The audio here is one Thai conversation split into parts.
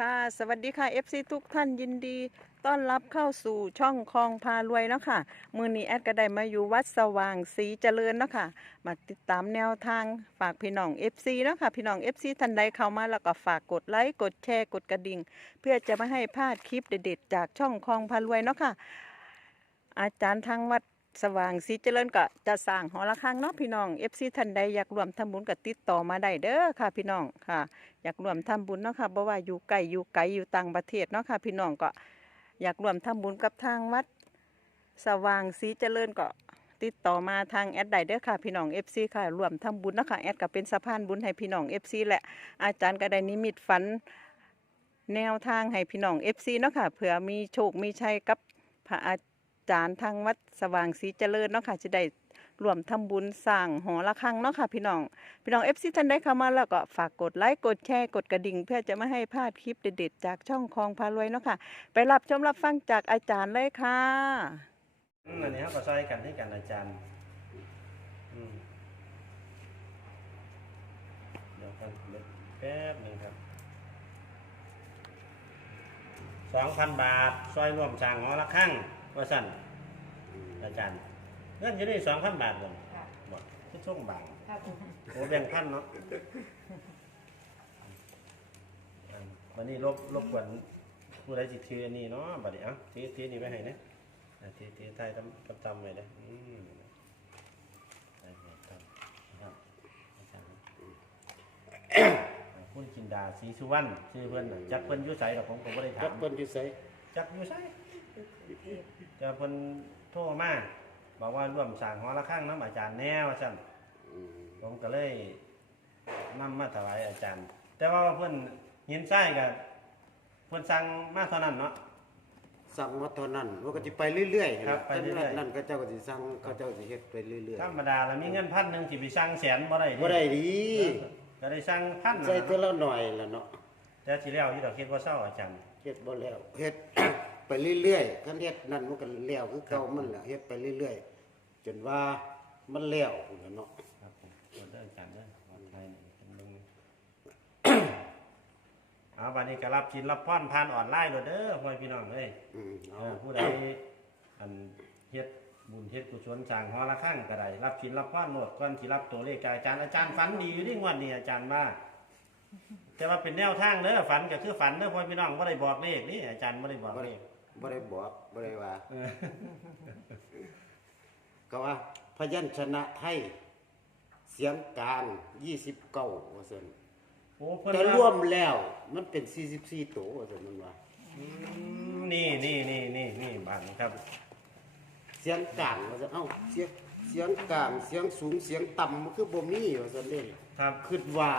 ค่ะ สวัสดีค่ะ FC ทุกท่านยินดี ต้อนรับเข้าสู่ช่องคลองพารวยเนาะค่ะ มือนี้แอดก็ได้มาอยู่วัดสว่างศรีเจริญเนาะค่ะ มาติดตามแนวทางฝากพี่น้อง FC เนาะค่ะ พี่น้อง FC ท่านใดเข้ามาแล้วก็ฝากกดไลค์กดแชร์กดกระดิ่ง เพื่อจะไม่ให้พลาดคลิปเด็ดๆจากช่องคลองพารวยเนาะค่ะ อาจารย์ทางวัด สว่างศรีเจริญก็จะสร้างหอระฆังเนาะพี่น้อง FC ท่านใดอยากรวมทำบุญก็ติดต่อมาได้เด้อค่ะ พี่น้องค่ะ อยากรวมทำบุญเนาะค่ะเพราะว่าอยู่ไกลอยู่ไกลอยู่ต่างประเทศเนาะค่ะ พี่น้องก็อยากรวมทำบุญกับทางวัด สว่างศรีเจริญก็ติดต่อมาทางแอดไดเด้อค่ะพี่น้อง FC ค่ะรวมทำบุญเนาะค่ะแอดก็เป็นสะพานบุญให้พี่น้อง FC แหละอาจารย์ก็ได้นิมิตฝันแนวทางให้พี่น้อง FC เนาะค่ะเผื่อมีโชคมีชัยกับพระอาจารย์ทางวัดสว่างศรีเจริญเนาะค่ะจะได้รวมทำบุญสร้างหอระฆังเนาะค่ะพี่น้อง พี่น้อง FC ท่านได้เข้ามาแล้วก็ฝากกดไลค์กดแชร์กดกระดิ่ง เพื่อจะไม่ให้พลาดคลิปเด็ดๆจากช่องคลองพารวยเนาะค่ะ ไปรับชมรับฟังจากอาจารย์เลยค่ะอืมอันนี้ครับก็ซอยกันให้กันอาจารย์อืมเดี๋ยวกันเดี๋ยวแป๊บหนึ่งครับสองพันบาทซอยร่วมสร้างหอละข้ง ว่าสั่นอาจารย์เงินอยู่นี่สองพันบาทเลยค่ะบอกที่ช่วงบางค่ะผมโอ้แบ่งพันเนาะอ่าวันนี้รบรบกวนผู้ใดจิตถืออันนี้เนาะบัดนี้เอะถือถือนี่ไว้ให้นะอ่าถือถือไทยทำประจำไว้เลยอืมได้ครับครับนะครับอาจารย์อ่าคุณจินดาศรีสุวรรณชื่อเพื่อนน่ะจักเพิ่นอยู่ไสดอกผมก็บ่ได้ถารัมบเพิ่นอยู่ไสจักอยู่ไส แต่เพิ่นโทรมาบอกว่าร่วมสร้างหอระฆังน้ำอาจารย์แนวซั่นอืมผมก็เลยนำมาถวายอาจารย์ แต่ว่าเพื่อนเห็นไส้กับเพื่อนสั่งมาเท่านั้นเนาะสั่งมาเท่านั้นมันก็สิไปเรื่อยๆครับไปเรื่อยๆนั่นก็เจ้าก็สิสั่งเขาเจ้าสิเฮ็ดไปเรื่อยธรรมดาแล้วมีเงินพันหนึ่งสิไปสั่งแสนบ่ได้ๆบ่ได้ดีก็ได้สั่งพันใส่ตัวละหน่อยล่ะเนาะแต่สิแล้วอยู่ดอกคิดว่าเศร้าอาจารย์เฮ็ดบ่แล้วเฮ็ด ไปเรื่อยๆคันเฮ็ดนั่นมันก็แล้วคือเก่ามันล่ะเฮ็ดไปเรื่อยๆจนว่ามันแล้วพุ่นล่ะเนาะ ครับผมขอเด้ออาจารย์เด้อขอไทยนี่เป็นเบิ่งนี่เอาวันนี้ก็รับชินรับพรผ่านออนไลน์โลดเด้อพ่อพี่น้องเอ้ยอืมเอเอาอผู้ใดอันเฮ็ดบุญเฮ็ดกุศลสร้างหอละข้างก็ได้รับชินรับพรโหมดก่อนสิรับตัวเลขจากอาจารย์อาจารย์ฝันดีอยู่ที่งวดนี้อาจารย์ว่าแต่ว่าเป็นแนวทางเด้อฝันก็คือฝันเด้อพ่อพี่น้องบ่ได้บอกเลขนี่อาจารย์บ่ได้บอกบ่เลได้ข บ่ได้บอกบ่ได้ว่าเออก็ว่า พยัญชนะไทย เสียงกลาง29ว่าซั่นโอ้เพิ่นแต่รวมแล้วมันเป็น44ตัวว่าซั่นมันว่า อืมนี่นี่นี่นี่นี่บานครับ เสียงกลางว่าซั่นเอ้าเสียงเสียงกลาง เสียงสูงเสียงต่ำมันคือบ่มีว่าซั่นเด้ครับ คิดว่า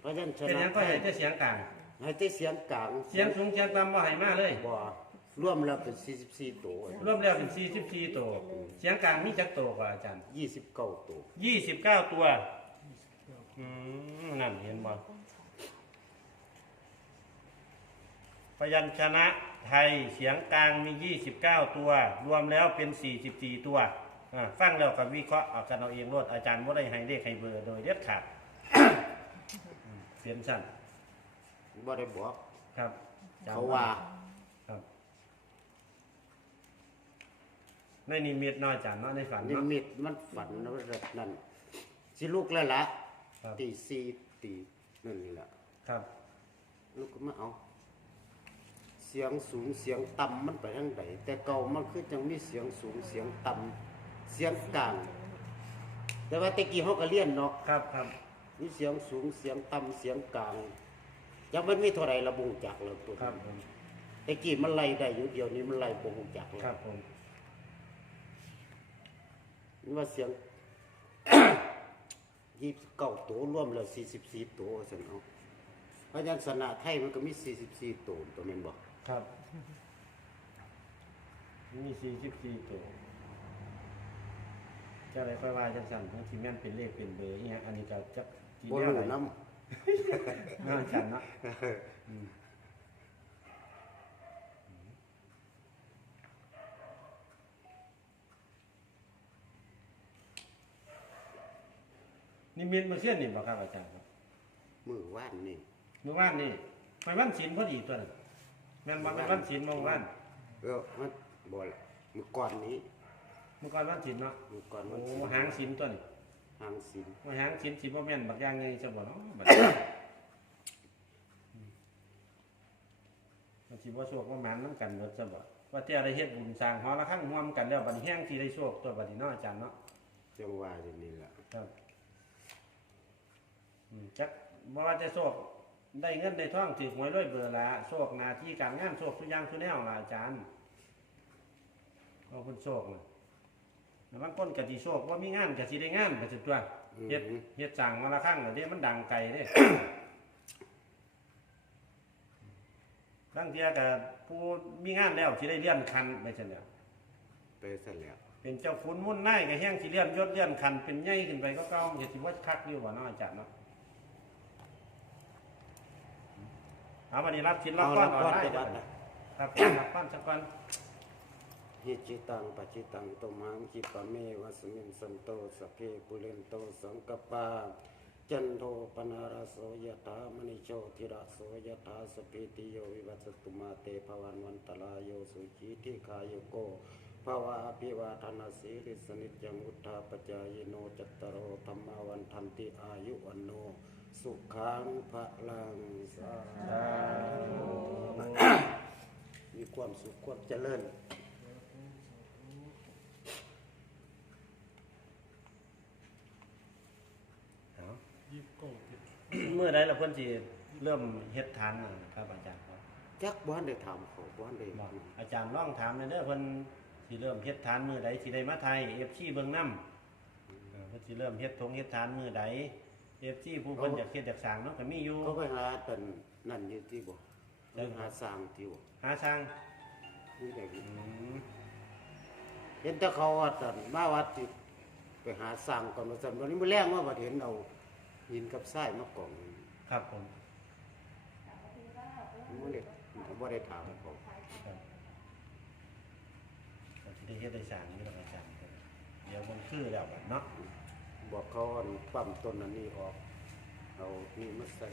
เพราะฉะนั้นชเป็นหนะยังก็ให้แต่เสียงกลาง ให้แต่เสียงกลางเสียงสูงเสียงต่ำบ่ให้มาเลย บ่รวมแล้วเป็น44ตัวรวมแล้วเป็น44ตัว เสียงกลางมีจักตัวกว่าอาจารย์ 29ตัวยี่สิบเก้าตัวอืมนั่นเห็นบ่พยัญชนะไทยเสียงกลางมียี่สิบเก้าตัว รวมแล้วเป็นสี่สิบสี่ตัวอ่าฟังแล้วกับวิเคราะห์เอากันเอาเองรวดอาจารย์ว่าได้ให้เลขให้เบอร์โดยเด็ดขาดอืมเปลี่ยนสั้น บ่ได้บอก ครับจำเขาว่า ครับในนิมิตเน้อยอาจารย์เนาะในฝันนิเนาะ มิตมันฝันนะว่านั่นสิลูกแล้วล่ะครับ ตีสี่ตีนั่นนี่ล่ะ ครับ ลูกก็มาเอา เสียงสูงเสียงต่ำมันไปทางใดแต่เก่ามันคือจังมีเสียงสูงเสียงต่ำเสียงกลาง แต่ว่าแต่กี้เฮาก็เรียนเนาะครับครับมีเสียงสูงเสียงต่ำเสียงกลาง ยังมันมีเท่าไหรระบุงจักเลยตัวครับผมแต่กี้มันไล่ได้อยู่เดียวนี้มันไล่บ่งจักเลยครับผมมันว่าเสียง ยี่สิบเก้าตัวรวมแล้วสี่สิบสี่ตัวสันเอาพยัญชนะไทยมันก็มีสี่สิบสี่ตัวตัวแม่นบอกครับ มีสี่สิบสี่ตัวจะอะไรค่อยว่าจังสันทั้งที่แม่นเป็นเลขเป็นเบอร์เนี่ยอันนี้ก็จะจีบ่แนวรู้ไหนน้ น่าจันเนะำอืมนี่มินมาเชื่อนี่บ่ครับอาจารย์ครับมือว่านนี่เมื่อวานนี่ไปวันศีลพอดีตัวนั้นแม่นบ่เป็นวันศีลเมื่อวานเออมันบ่ละมือก่อนนี้เมื่อก่อนวันศีลเนาะมื้อก่อนโอ้มันหางศีลตัวนี้ หางศีลว่าหางศีลสิบ่แม่นบักอย่างไงจะบ่เนาะบัดมันสิบ่โชคบ่หมานนํกันเบิดซะบ่ว่าแต่ได้เฮ็ดบุญสร้างหอละครั้งร่วมกันแล้วบัดนี้แห้งสิได้โชคตัวบัดนี้เนาะอาจารย์เนาะ จังว่าอยู่นี่ล่ะครับอืมจักบ่ว่าจะโชคได้เงินได้ทองถือหวยรวยเบอร์ละโชคหน้าที่การงานโชคทุกอย่างทุกแนวล่ะอาจารย์เอาเพิ่นโชคน่ะแล้ว บางคนก็สิโชคว่ามีงานก็สิได้งานก็สิตัวเฮ็ดเฮ็ดสร้างมาละครั้งแล้วเด้มันดังไกลเด้บางเทียก็ผู้มีงานแล้วสิได้เลื่อนขั้นไปซั่นแหล้วไปซะแล้วเป็นเจ้าขุนมุ่นนายก็แห้งสิเลื่อนยศเลื่อนขั้นเป็นใหญ่ขึ้นไปก็เก่าอย่าสิว่าคักอยู่ว่าเนาะอาจารย์เนาะเอาวันนี้รับชิ้นรับเอาก้อละนออนก่อนไลไปน์บัเด้อดนะครับรับก้อนสักก้อน หิจิตังปจิตังตุมังคิปะเมวะสมิงสันโตสพเพปุเรนโตสังกปปาจันโทปนาราโสยถามณิโชติระโสยถาสพพิติโยวิวัสสตุมาเตภวันวันตรายโยสุขีทิคายโกภวะอภิวาทนาสีริสนิจจังุทธาปจายโนจัตตารโอธรรมาวันทันติอายุวันโน สุขังพระลังสาธุมีความสุขความเจริญ เอาเมื่อใดเราเพิ่นสิเริ่มเฮ็ดทานน่ะครับอาจารย์ครับจักบ้านได้ถามเขาบ้านได้บอกอาจารย์ลองถามหน่อยเด้อเพิ่นสิเริ่มเฮ็ดทานมื้อใดสิได้มาไทย FC เบิ่งนำเพิ่นสิเริ่มเฮ็ดทงเฮ็ดทานมื้อใด FC ผู้เพิ่นอยากเฮ็ดอยากสร้างเนาะก็มีอยู่เขาไปหาตันนั่นอยู่ที่บ่ไปหาสร้างที่บ่หาช่างนี่ได้อืมเห็นแต่เขาว่าตันมาวัดที่ไปหาสร้างก่อนว่าซั่นวันนี้มื้อแรกมาบัดเห็นเอา หินกับทรายมากองครับผมบ่ได้บ่ได้ถามเขาครับก็สิได้เฮ็ดได้สร้างอยู่แล้วอาจารย์ครับเดี๋ยวมันคือแล้วบัดเนาะบอกเขาว่าปั๊มต้นอันนี้ออกเอานี่มาใส่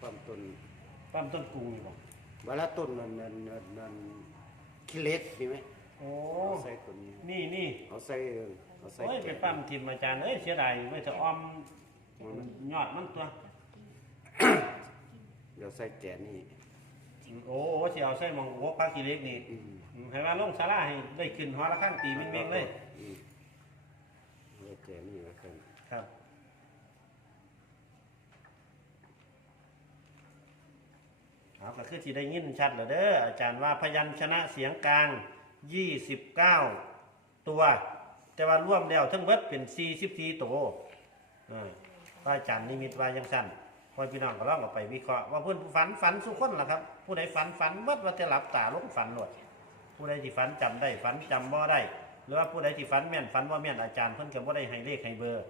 ปั๊มต้นปั๊มต้นกรุงนี่บ่เวลาต้นนั้นนั้นนั้นนั้นขี้เหล็กมีไหมโอ้ เอาใส่ตัวนี้นี่นี่เอาใส่ เอาใส่โอ้ยไปแกะปั๊มทิมอาจารย์เอ้ยเสียดายไว้จะอ้อมยอดมันตัว เดี๋ยวใส่แกะนี่โอ้โหสิเอาใส่หมองหัวปลากิเล็กนี่อืมอืมให้ว่าลงศาลาให้ได้ขึ้นหอละข้างตีเม่งๆเลย อืมใส่แกะนี่แล้วกันครับเอาก็คือที่ได้ยินชัดแล้วเด้ออาจารย์ว่าพยัญชนะเสียงกลาง 29 ตัว แต่ว่าร่วมแล้วทั้งเบิดเป็น44ตัวอ่าพระอาจารย์นิมิตว่ายังสั้นพอพี่น้องก็ลองเอาไปวิเคราะห์ว่าเพื่อนผู้ฝันฝันสุขคนล่ะครับ ผู้ใดฝันฝันเบิดว่าจะหลับตาลงฝันหลดผู้ใดที่ฝันจำได้ฝันจำบ่ได้ หรือว่าผู้ใดที่ฝันแม่นฝันว่าแม่นอาจารย์เพิ่นก็บ่ได้ให้เลขให้เบอร์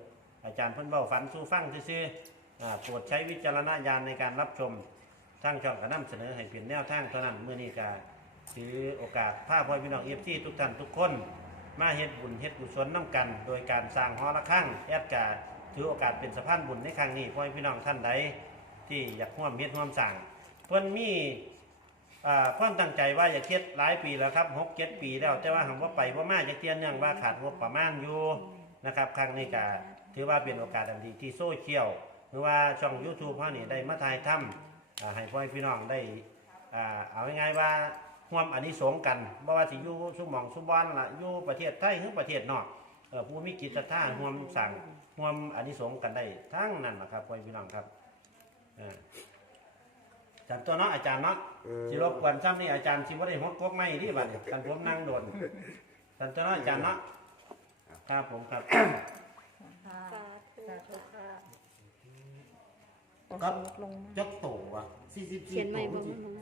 อาจารย์เพิ่นเว้าฝันสู่ฟังซื่อๆโปรดใช้วิจารณญาณในการรับชมทางช่องก็นำเสนอให้เป็นแนวทางเท่านั้นเมื้อนี้ก็ถือโอกาสพาพ่อพี่น้อง FT ทุกท่านทุกคน มาเฮ็ดบุญเฮ็ดกุศลน้กัน โดยการสร้างหอระฆังแอดกาถือโอกาสเป็นสะพานบุญในครั้งนี้พ่อพี่น้องท่านใดที่อยากร่วมเฮ็ดร่วมสร้างเพิ่นมีอ่าความตั้งใจว่าอยากเฮ็ดหลายปีแล้วครับหกเทศปีแล้วแต่ว่าหังว่าไปบ่มาจักเที่ยเนื่องว่าขาดงบประมาณอยู่นะครับครั้งนี้ก็ถือว่าเป็นโอกาสอันดีที่โซเชียลหรือว่าช่อง YouTube เฮานี่ได้มาถ่ายทำอ่าให้พ่อพี่น้องได้อ่าเอาง่ายๆว่า ร่วมอันนี้สงส์กันบ่ว่าสิอยู่สุหมองสุบอนล่ะอยู่ประเทศไทยหรือประเทศนอกเออผู้มีกิจศรัทธาร่วมสั่งร่วมอันนี้สงส์กันได้ทั้งนั้นนะครับพ่อพี่น้องครับเอ่าจำตัวเนาะอาจารย์เนาะเออ สิรบกวนซ้ำนี่อาจารย์สิบ่ได้ฮดกกไม้ที่บัดนี้กันผมนั่งโดนจำตัวเนาะอาจารย์เนาะครับผมครับก็ลงจักโตว่ะเขียน44ไม่โตบ่สิมัน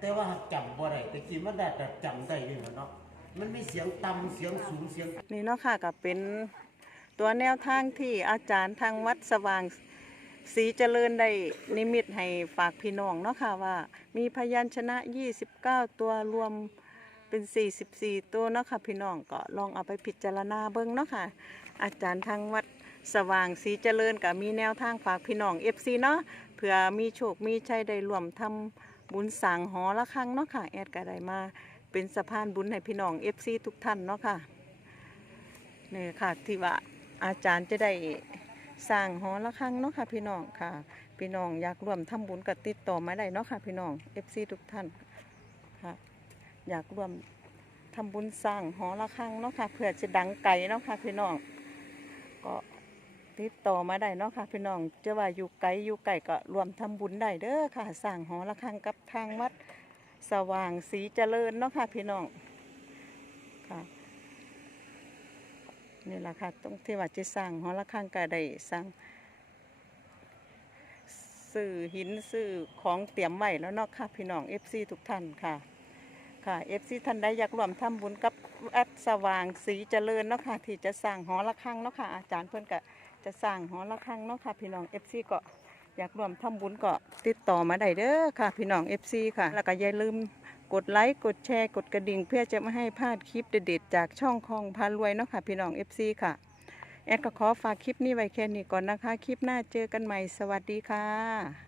แต่ว่าจำบ่ได้แต่กี้มันได้แต่จำได้อยู่เนาะมันมีเสียงต่ำเสียงสูงเสียง นี่เนาะค่ะก็เป็นตัวแนวทางที่อาจารย์ทางวัดสว่างสีเจริญได้นิมิตให้ฝากพี่น้องเนาะค่ะว่า มีพยัญชนะ 29 ตัวรวมเป็น 44 ตัวเนาะค่ะพี่น้องก็ลองเอาไปพิจารณาเบิ่งเนาะค่ะ อาจารย์ทางวัดสว่างสีเจริญก็มีแนวทางฝากพี่น้อง FC เนาะเพื่อมีโชคมีชัยได้รวมทำ บุญสร้างหอละครั้งเนาะค่ะ แอดก็ได้มาเป็นสะพานบุญให้พี่น้อง FC ทุกท่านเนาะค่ะนี่ค่ะที่ว่าอาจารย์จะได้สร้างหอละครั้งเนาะค่ะ พี่น้องค่ะ พี่น้องอยากร่วมทำบุญกับติดต่อมาได้เนาะค่ะ พี่น้อง FC ทุกท่านค่ะ อยากร่วมทำบุญสร้างหอละครั้งเนาะค่ะเพื่อจะดังไกลเนาะค่ะ พี่น้องก็ ติดต่อมาได้เนาะค่ะ พี่น้องจะว่าอยู่ไกลอยู่ไกลก็รวมทำบุญได้เด้อค่ะสร้างหอละครั้งกับทางวัดสว่างสีเจริญเนาะค่ะ พี่น้องค่ะนี่แหละค่ะตรงที่ว่าจะสร้างหอละครั้งก็ได้สร้างสื่อหินสื่อของเตรียมไว้แล้วเนาะค่ะ พี่น้อง FC ทุกท่านค่ะ ค่ะ FC ท่านใดอยากร่วมทำบุญกับวัดสว่างสีเจริญเนาะค่ะที่จะสร้างหอระฆังเนาะค่ะอาจารย์เพิ่อนก็จะสร้างหอระฆังเนาะค่ะพี่น้อง FC ก็อยากร่วมทำบุญก็ติดต่อมาได้เด้อค่ะ พี่น้อง FC ค่ะ แล้วก็อย่าลืมกดไลค์กดแชร์กดกระดิ่ง เพื่อจะไม่ให้พลาดคลิปเด็ดๆจากช่องคองพารวยเนาะค่ะพี่น้อง FC ค่ะแอดก็ขอฝากคลิปนี้ไว้แค่นี้ก่อนนะคะ คลิปหน้าเจอกันใหม่สวัสดีค่ะ